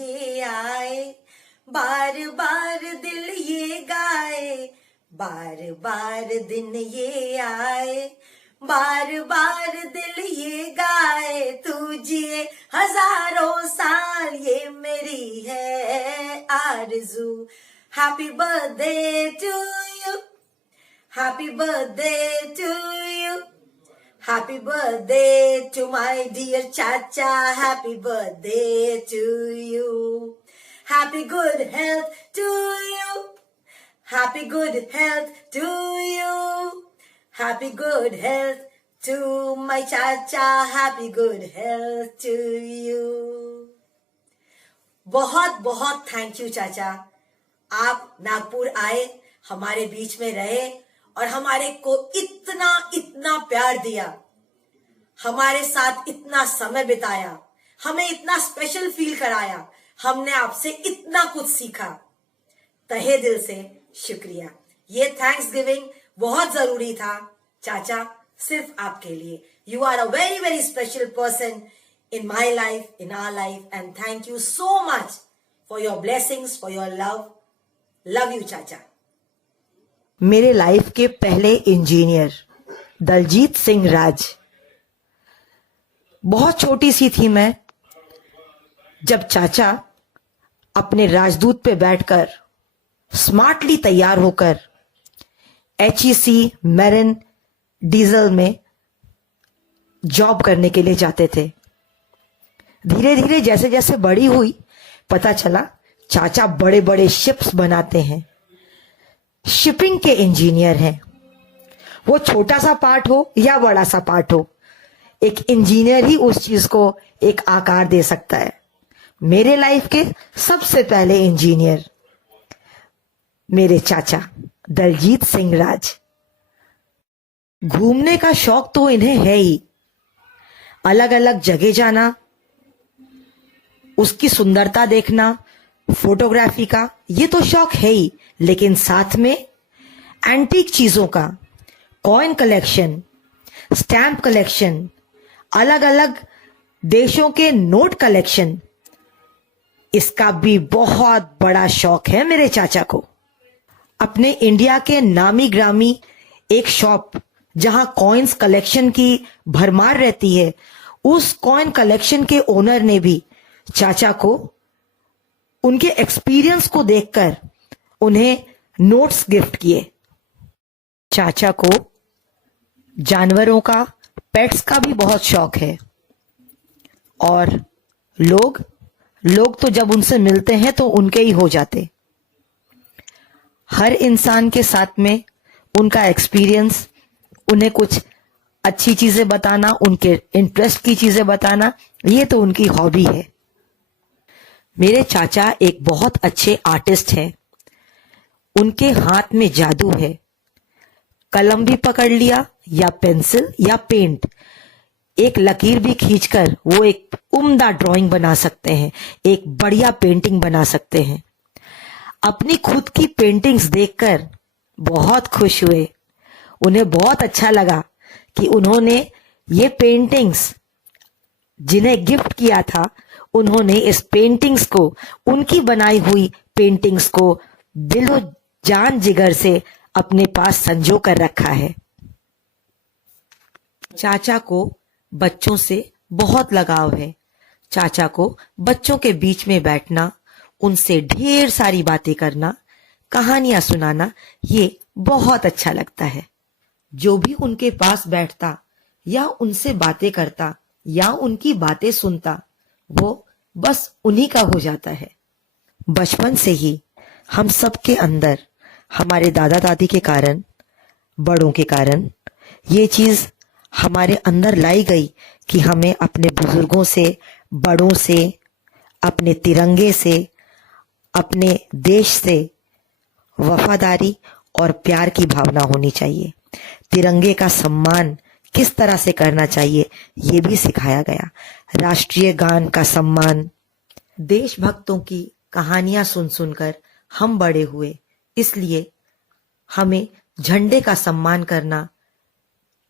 ये आए, बार बार दिल ये गाए, बार बार दिन ये आए, बार बार दिल ये गाए, तू जिए हजारों साल ये मेरी है आरज़ू। Happy birthday to you, happy birthday to you, happy birthday to my dear चाचा, happy birthday to you, happy good health to you, happy good health to you, happy good health to my चाचा, happy good health to you. बहुत बहुत thank you चाचा, आप नागपुर आए, हमारे बीच में रहे और हमारे को इतना इतना प्यार दिया, हमारे साथ इतना समय बिताया, हमें इतना स्पेशल फील कराया, हमने आपसे इतना कुछ सीखा। तहे दिल से शुक्रिया। ये थैंक्स गिविंग बहुत जरूरी था चाचा, सिर्फ आपके लिए। You are a very very special person in my life, in our life, and thank you so much for your blessings, for your love. Love you, चाचा। मेरे लाइफ के पहले इंजीनियर दलजीत सिंह राज। बहुत छोटी सी थी मैं जब चाचा अपने राजदूत पे बैठकर स्मार्टली तैयार होकर HEC मैरिन डीजल में जॉब करने के लिए जाते थे। धीरे धीरे जैसे जैसे बड़ी हुई पता चला चाचा बड़े बड़े शिप्स बनाते हैं, शिपिंग के इंजीनियर हैं। वो छोटा सा पार्ट हो या बड़ा सा पार्ट हो, एक इंजीनियर ही उस चीज को एक आकार दे सकता है। मेरे लाइफ के सबसे पहले इंजीनियर मेरे चाचा दलजीत सिंह राज। घूमने का शौक तो इन्हें है ही, अलग अलग जगह जाना, उसकी सुंदरता देखना, फोटोग्राफी का ये तो शौक है ही, लेकिन साथ में एंटीक चीजों का कॉइन कलेक्शन, स्टैम्प कलेक्शन, अलग अलग देशों के नोट कलेक्शन, इसका भी बहुत बड़ा शौक है मेरे चाचा को। अपने इंडिया के नामी ग्रामी एक शॉप जहां कॉइन्स कलेक्शन की भरमार रहती है, उस कॉइन कलेक्शन के ओनर ने भी चाचा को उनके एक्सपीरियंस को देखकर उन्हें नोट्स गिफ्ट किए। चाचा को जानवरों का, पेट्स का भी बहुत शौक है और लोग तो जब उनसे मिलते हैं तो उनके ही हो जाते। हर इंसान के साथ में उनका एक्सपीरियंस, उन्हें कुछ अच्छी चीजें बताना, उनके इंटरेस्ट की चीजें बताना, ये तो उनकी हॉबी है। मेरे चाचा एक बहुत अच्छे आर्टिस्ट हैं। उनके हाथ में जादू है। कलम भी पकड़ लिया या पेंसिल या पेंट, एक लकीर भी खींचकर वो एक उम्दा ड्राइंग बना सकते हैं, एक बढ़िया पेंटिंग बना सकते हैं। अपनी खुद की पेंटिंग्स देखकर बहुत खुश हुए। उन्हें बहुत अच्छा लगा कि उन्होंने ये पेंटिंग्स जिन्हें गिफ्ट किया था, उन्होंने इस पेंटिंग्स को, उनकी बनाई हुई पेंटिंग्स को दिलो जान जिगर से अपने पास संजो कर रखा है। चाचा को बच्चों से बहुत लगाव है। चाचा को बच्चों के बीच में बैठना, उनसे ढेर सारी बातें करना, कहानियां सुनाना, ये बहुत अच्छा लगता है। जो भी उनके पास बैठता या उनसे बातें करता या उनकी बातें सुनता, वो बस उन्हीं का हो जाता है। बचपन से ही हम सबके अंदर, हमारे दादा दादी के कारण, बड़ों के कारण, ये चीज हमारे अंदर लाई गई कि हमें अपने बुजुर्गों से, बड़ों से, अपने तिरंगे से, अपने देश से वफादारी और प्यार की भावना होनी चाहिए। तिरंगे का सम्मान किस तरह से करना चाहिए ये भी सिखाया गया। राष्ट्रीय गान का सम्मान, देशभक्तों की कहानियां सुन सुनकर हम बड़े हुए, इसलिए हमें झंडे का सम्मान करना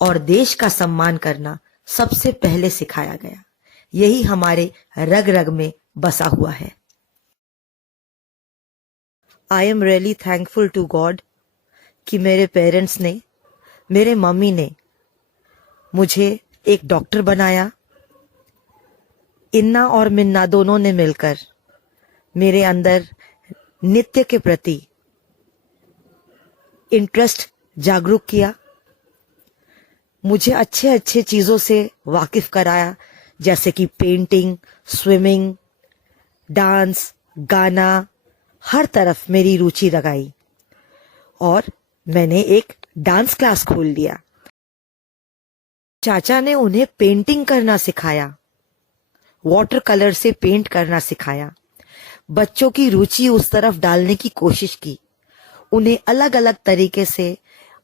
और देश का सम्मान करना सबसे पहले सिखाया गया। यही हमारे रग रग में बसा हुआ है। I am really thankful to God कि मेरे पेरेंट्स ने, मेरे मम्मी ने मुझे एक डॉक्टर बनाया। इन्ना और मिन्ना दोनों ने मिलकर मेरे अंदर नृत्य के प्रति इंटरेस्ट जागरूक किया, मुझे अच्छे अच्छे चीजों से वाकिफ कराया, जैसे कि पेंटिंग, स्विमिंग, डांस, गाना, हर तरफ मेरी रुचि लगाई और मैंने एक डांस क्लास खोल लिया। चाचा ने उन्हें पेंटिंग करना सिखाया, वाटर कलर से पेंट करना सिखाया, बच्चों की रुचि उस तरफ डालने की कोशिश की, उन्हें अलग अलग तरीके से,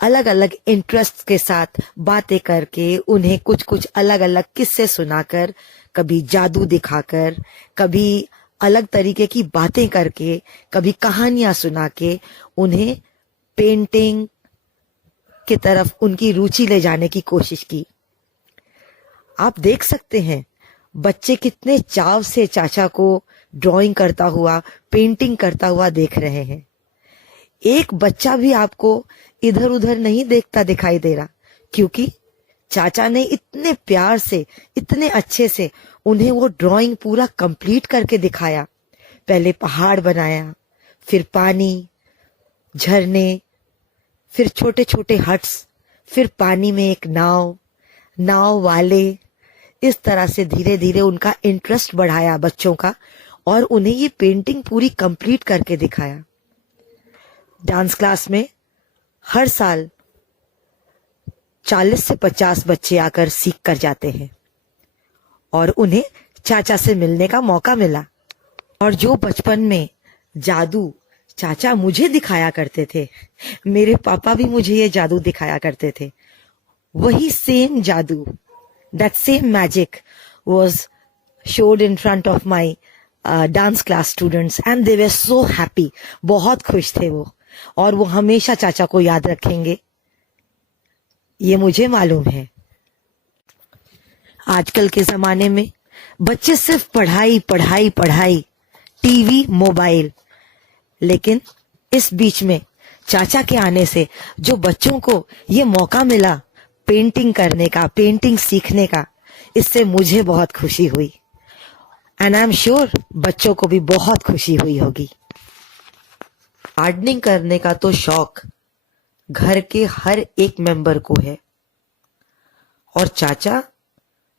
अलग अलग इंटरेस्ट के साथ बातें करके, उन्हें कुछ कुछ अलग अलग किस्से सुनाकर, कभी जादू दिखाकर, कभी अलग तरीके की बातें करके, कभी कहानियां सुना के उन्हें पेंटिंग की तरफ उनकी रुचि ले जाने की कोशिश की। आप देख सकते हैं बच्चे कितने चाव से चाचा को ड्राइंग करता हुआ, पेंटिंग करता हुआ देख रहे हैं। एक बच्चा भी आपको इधर उधर नहीं देखता दिखाई दे रहा, क्योंकि चाचा ने इतने प्यार से, इतने अच्छे से उन्हें वो ड्राइंग पूरा कंप्लीट करके दिखाया। पहले पहाड़ बनाया, फिर पानी, झरने, फिर छोटे छोटे हट्स, फिर पानी में एक नाव, नाव वाले, इस तरह से धीरे धीरे उनका इंटरेस्ट बढ़ाया बच्चों का और उन्हें ये पेंटिंग पूरी कंप्लीट करके दिखाया। डांस क्लास में हर साल 40 से 50 बच्चे आकर सीख कर जाते हैं और उन्हें चाचा से मिलने का मौका मिला। और जो बचपन में जादू चाचा मुझे दिखाया करते थे, मेरे पापा भी मुझे ये जादू दिखाया करते थे, वही सेम जादू, that same magic was showed in front of my dance class students and they were so happy. बहुत खुश थे वो और वो हमेशा चाचा को याद रखेंगे, ये मुझे मालूम है। आजकल के जमाने में बच्चे सिर्फ पढ़ाई पढ़ाई पढ़ाई, टीवी, मोबाइल, लेकिन इस बीच में चाचा के आने से जो बच्चों को ये मौका मिला पेंटिंग करने का, पेंटिंग सीखने का, इससे मुझे बहुत खुशी हुई एंड आई एम श्योर बच्चों को भी बहुत खुशी हुई होगी। गार्डनिंग करने का तो शौक घर के हर एक मेंबर को है और चाचा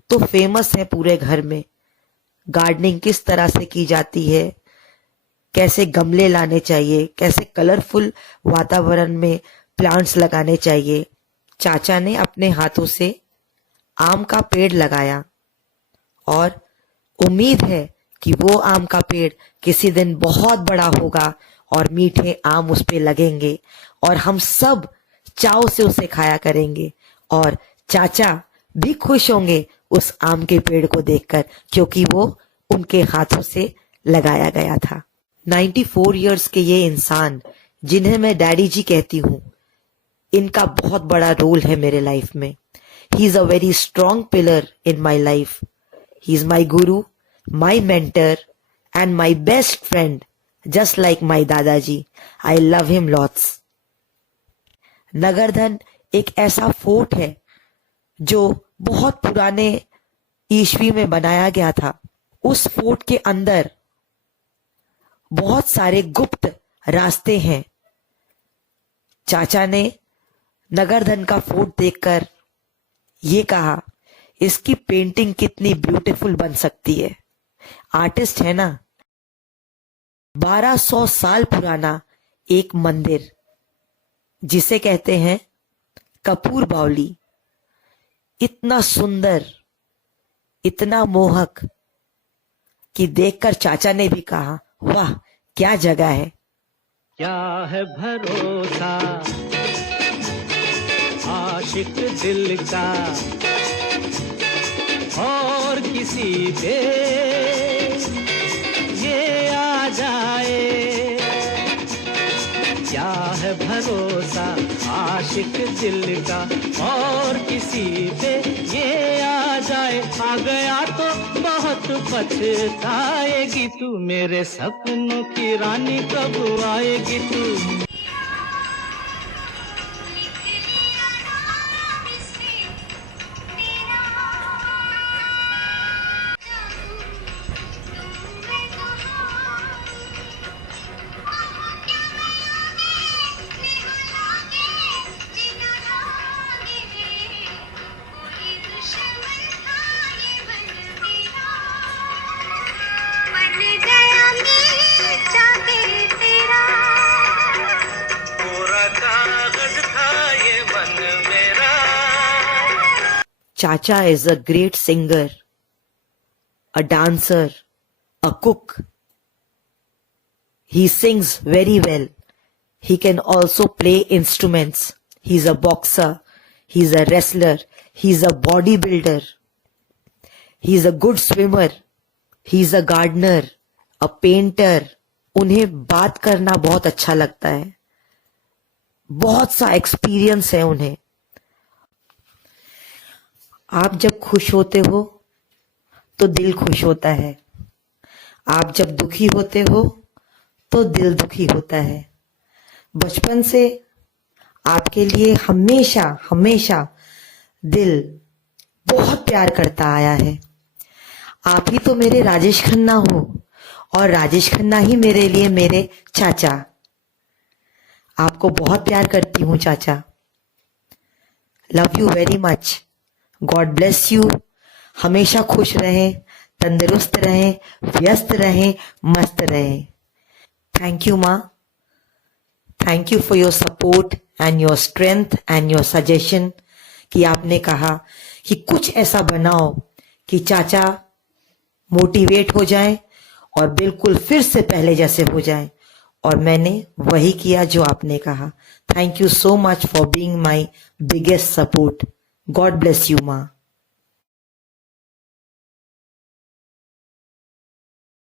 तो फेमस है पूरे घर में। गार्डनिंग किस तरह से की जाती है, कैसे गमले लाने चाहिए, कैसे कलरफुल वातावरण में प्लांट्स लगाने चाहिए, चाचा ने अपने हाथों से आम का पेड़ लगाया और उम्मीद है कि वो आम का पेड़ किसी दिन बहुत बड़ा होगा और मीठे आम उस पे लगेंगे और हम सब चाव से उसे खाया करेंगे और चाचा भी खुश होंगे उस आम के पेड़ को देखकर, क्योंकि वो उनके हाथों से लगाया गया था। 94 इयर्स के ये इंसान जिन्हें मैं डैडी जी कहती हूँ, इनका बहुत बड़ा रोल है मेरे लाइफ में। He is a very strong pillar in my life. He is my guru, my mentor and my best friend, just like my dadaji. I love him lots। Nagardhan एक ऐसा फोर्ट है जो बहुत पुराने ईस्वी में बनाया गया था। उस फोर्ट के अंदर बहुत सारे गुप्त रास्ते हैं। चाचा ने नगरधन का फोर्ट देखकर ये कहा, इसकी पेंटिंग कितनी ब्यूटीफुल बन सकती है। आर्टिस्ट है ना। 1200 साल पुराना एक मंदिर जिसे कहते हैं कपूर बावली, इतना सुंदर, इतना मोहक कि देखकर चाचा ने भी कहा, वाह क्या जगह है। क्या है भरोसा आशिक दिल का और किसी पे ये आ जाए, क्या है है भरोसा आशिक दिल का, और किसी पे ये आ जाए, आ गया तो बहुत पछताएगी तू, मेरे सपनों की रानी कब आएगी तू। Chacha is a great singer, a dancer, a cook. He sings very well. He can also play instruments. He's a boxer. He's a wrestler. He's a bodybuilder. He's a good swimmer. He's a gardener, a painter. उन्हें बात करना बहुत अच्छा लगता है. बहुत सा experience है उन्हें. आप जब खुश होते हो तो दिल खुश होता है. आप जब दुखी होते हो तो दिल दुखी होता है. बचपन से आपके लिए हमेशा हमेशा दिल बहुत प्यार करता आया है. आप ही तो मेरे राजेश खन्ना हो, और राजेश खन्ना ही मेरे लिए मेरे चाचा. आपको बहुत प्यार करती हूँ चाचा. Love you very much. God bless you. हमेशा खुश रहें, तंदुरुस्त रहें, व्यस्त रहें, मस्त रहें. थैंक यू माँ. Thank you for your support and your strength and your suggestion कि आपने कहा कि कुछ ऐसा बनाओ कि चाचा मोटिवेट हो जाए और बिल्कुल फिर से पहले जैसे हो जाए. और मैंने वही किया जो आपने कहा. Thank you so much for being my biggest support. God bless you माँ.